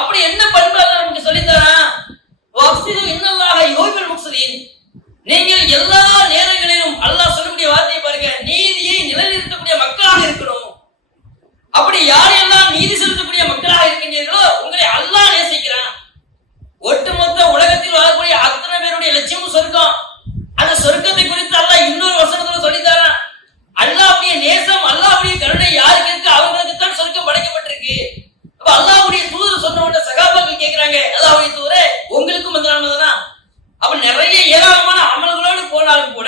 அப்படி என்ன பண்பு அல்லாஹ் நமக்கு சொல்லித்தரான்? வஃப்ஸிது இன்னல்லாஹ யுஹிப்புல் முஃப்ஸிதீன். நீங்கள் எல்லா நேரங்களிலும் அல்லாஹ் சொல்லக்கூடிய வார்த்தையை பாருங்க, நீதியை நிலைநிறுத்தக்கூடிய மக்களாக இருக்கணும். அப்படி யாரெல்லாம் நீதி செலுத்தக்கூடிய மக்களாக இருக்கின்றீர்களோ உங்களை அல்லாஹ் நேசிக்கிறான். ஒட்டுமொத்த உலகத்தில் வாழக்கூடிய அத்தனை பேருடைய லட்சியமும் சொர்க்கம். அந்த சொர்க்கத்தை குறித்து அல்லாஹ் இன்னொரு வசனத்துல சொல்லித்தாரான். அல்லாஹ்வுடைய நேசம், அல்லாஹ்வுடைய கருணை யாருக்கு இருக்கு அவங்களுக்கு தான் சொர்க்கம் படைக்கப்பட்டிருக்கு. அப்ப அல்லாஹ்வுடைய தூதர் சொன்ன உடனே சகாபாக்கள் கேட்கிறாங்க, அல்லாஹ்வுடைய தூதரே உங்களுக்கும் அந்த நன்மை தானா? அப்ப நிறைய ஏராளமான அமல்களோடு போனாலும் கூட